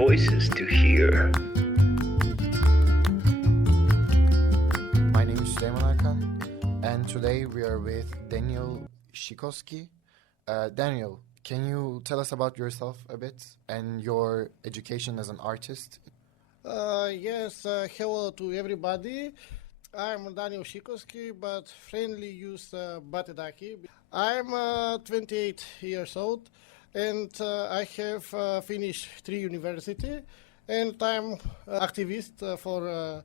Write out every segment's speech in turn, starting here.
voices to hear. My name is Süleyman Arkan, and today we are with Daniel Shikoski. Daniel, can you tell us about yourself a bit and your education as an artist? Yes, hello to everybody. I'm Daniel Shikoski, but friendly use Batedaki. I'm 28 years old, and I have finished 3 university, and I'm activist for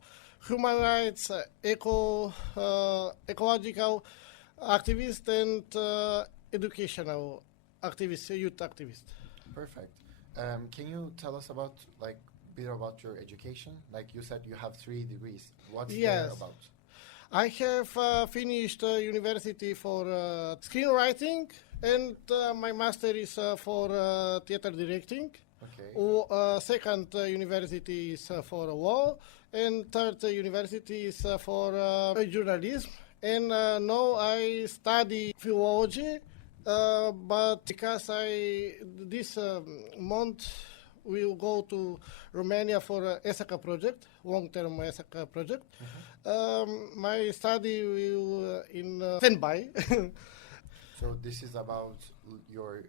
human rights, ecological activist, and educational activist, youth activist. Perfect. Can you tell us about bit about your education? Like you said, you have 3 degrees. What's there about? I have finished university for screenwriting, and my master is for theater directing. Okay. Second university is for law, and third university is for journalism. And now I study philology, but because this month will go to Romania for ESACA project, long-term ESACA project. My study will in standby. So this is about your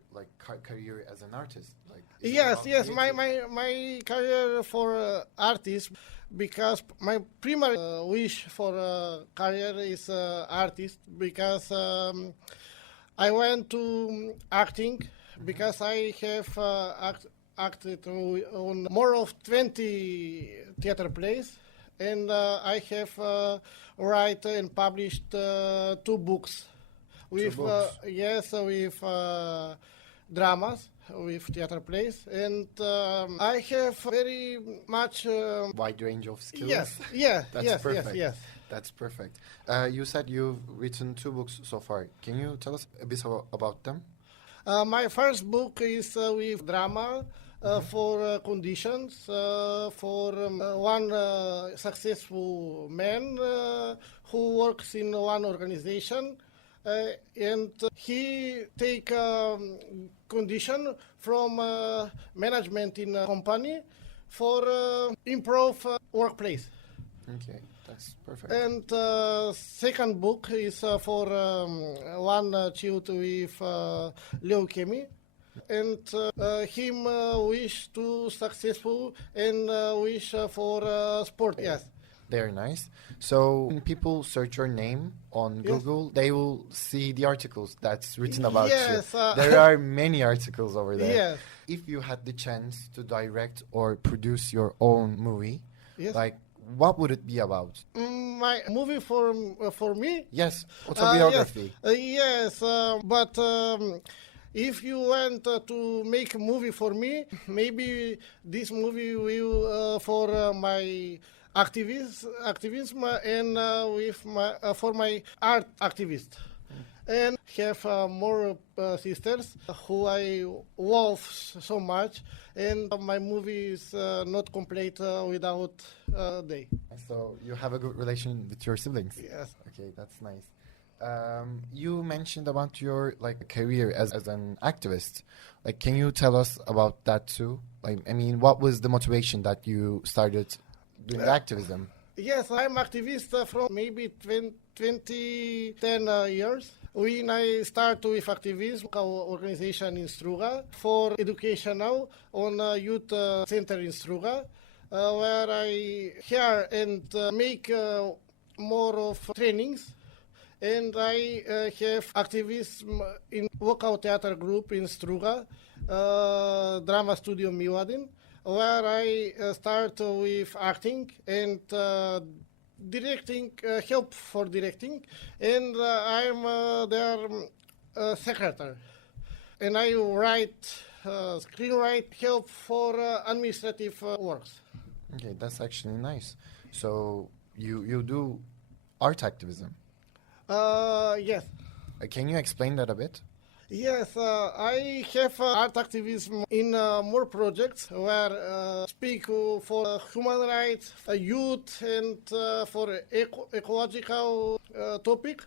career as an artist. Yes. My career for artist, because my primary wish for career is artist, because I went to acting, because I have acted on more of 20 theater plays, and I have written and published 2 books. With with dramas, with theater plays, and I have very much wide range of skills. That's perfect. Yes. That's perfect. You said you've written 2 books so far. Can you tell us a bit about them? My first book is with drama for conditions for one successful man who works in one organization. And he take condition from management in a company for improve workplace. Okay, that's perfect. And second book is for one child with leukemia, and him wish to successful and wish for sport. Yes. Very nice. So when people search your name on Google, they will see the articles that's written about you. There are many articles over there. Yes. If you had the chance to direct or produce your own movie, Yes. What would it be about? My movie for me? Yes, autobiography. Yes, but if you want to make a movie for me, maybe this movie will for my activism and with for my art activist. And have more sisters who I love so much, and my movie is not complete without they. So you have a good relation with your siblings? Yes. Okay, that's nice. You mentioned about your career as an activist. Can you tell us about that too? What was the motivation that you started doing activism? Yes, I'm activist from maybe 2010 years. When I started with activism, our organization in Struga for educational on youth center in Struga, where I hear and make more of trainings. And I have activism in local theater group in Struga, Drama Studio Miladin, where I start with acting and directing, help for directing, and I'm their secretary. And I write, screenwrite, help for administrative works. Okay, that's actually nice. So you do art activism? Yes. Can you explain that a bit? Yes, I have art activism in more projects where speak for human rights, youth, and for ecological topic.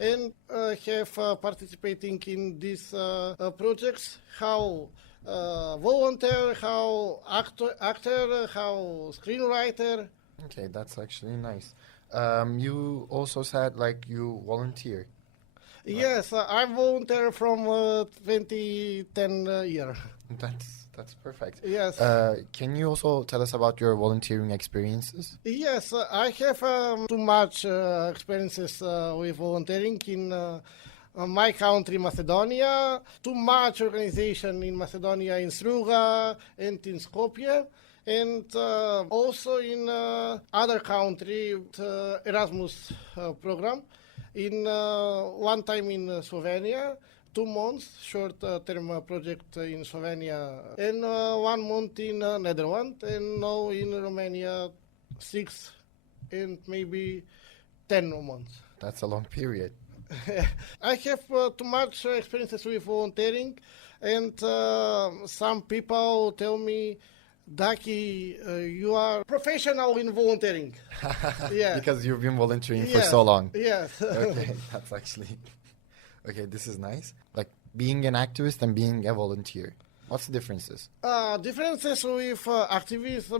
and have participating in these projects, how volunteer, how actor, how screenwriter. Okay, that's actually nice. You also said like you volunteer. Yes, I volunteer from 2010 year. That's perfect. Yes. Can you also tell us about your volunteering experiences? Yes, I have too much experiences with volunteering in my country, Macedonia. Too much organization in Macedonia, in Struga and in Skopje. And also in other country, Erasmus program. In one time in Slovenia, 2 months short-term project in Slovenia, and 1 month in Netherlands, and now in Romania, 6 and maybe 10 months. That's a long period. I have too much experiences with volunteering, and some people tell me, Daki, you are professional in volunteering. Yeah. Because you've been volunteering for so long. Yes. Okay, that's actually... Okay, this is nice. Like being an activist and being a volunteer. What's the differences? Differences with activist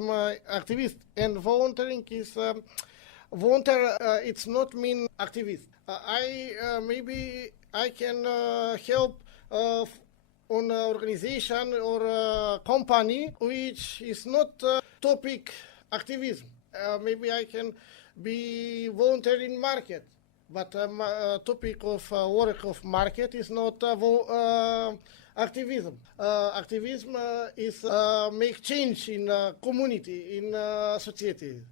and volunteering is volunteer. It's not mean activist. Maybe I can help on an organization or a company which is not topic activism. Maybe I can be volunteer in market. But topic of work of market is not activism. Activism is make change in community, in society.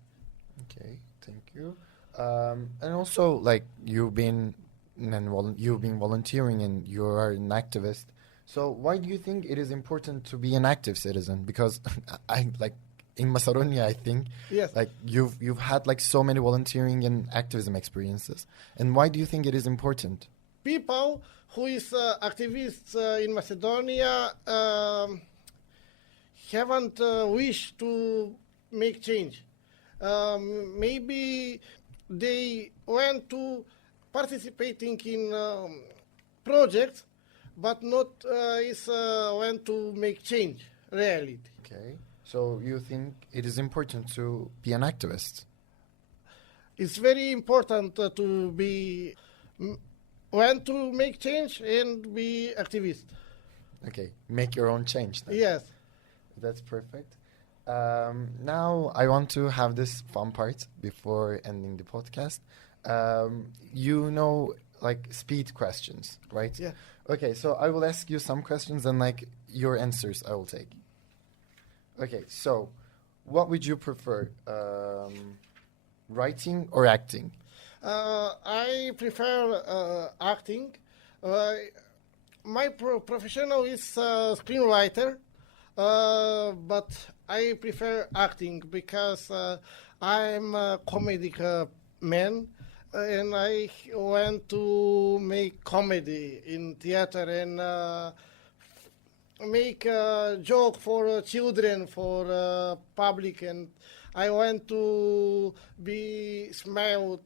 Okay, thank you. And also, like you've been volunteering and you are an activist. So why do you think it is important to be an active citizen? Because I like. In Macedonia, I think, yes. Like you've had like so many volunteering and activism experiences, and why do you think it is important? People who is activists in Macedonia haven't wish to make change. Maybe they went to participating in projects, but not went to make change reality. Okay. So you think it is important to be an activist? It's very important to be when to make change and be activist. Okay, make your own change then. Yes. That's perfect. Now I want to have this fun part before ending the podcast. Like speed questions, right? Yeah. Okay, so I will ask you some questions and like your answers I will take. Okay, so what would you prefer, writing or acting? I prefer acting. My professional is screenwriter, but I prefer acting because I'm a comedic man, and I went to make comedy in theater and make a joke for children, for public, and I want to be smile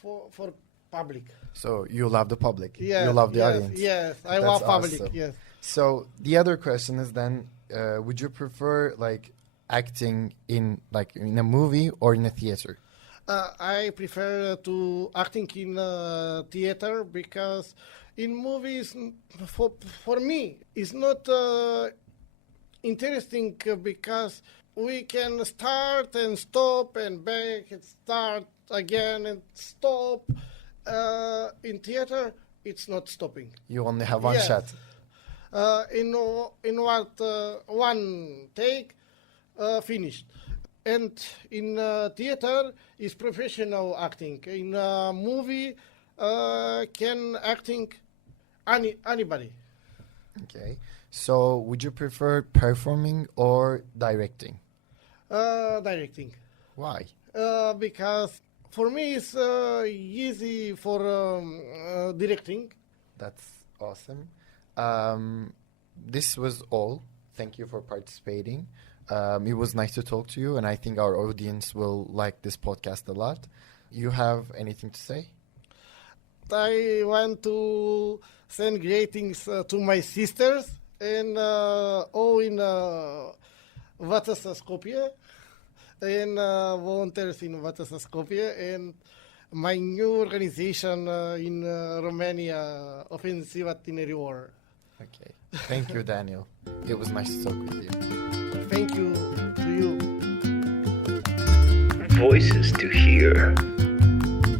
for public. So you love the public. Yes, you love the audience. Yes, I That's love public. awesome. Yes. So the other question is then, would you prefer like acting in a movie or in a theater? I prefer to acting in theater because in movies, for me, it's not interesting because we can start and stop and back and start again and stop. In theater, it's not stopping. You only have one shot. In one take, finished. And in theater is professional acting. In movie, can acting anybody. Okay. So would you prefer performing or directing? Directing. Why? Because for me it's easy for directing. That's awesome. This was all. Thank you for participating. It was nice to talk to you, and I think our audience will like this podcast a lot. You have anything to say? I want to send greetings to my sisters and all in Vatasa Skopje and volunteers in Vatasa Skopje and my new organization in Romania, Offensiva Tineri War. Okay. Thank you, Daniel. It was nice to talk with you. Thank you to you. Voices to hear.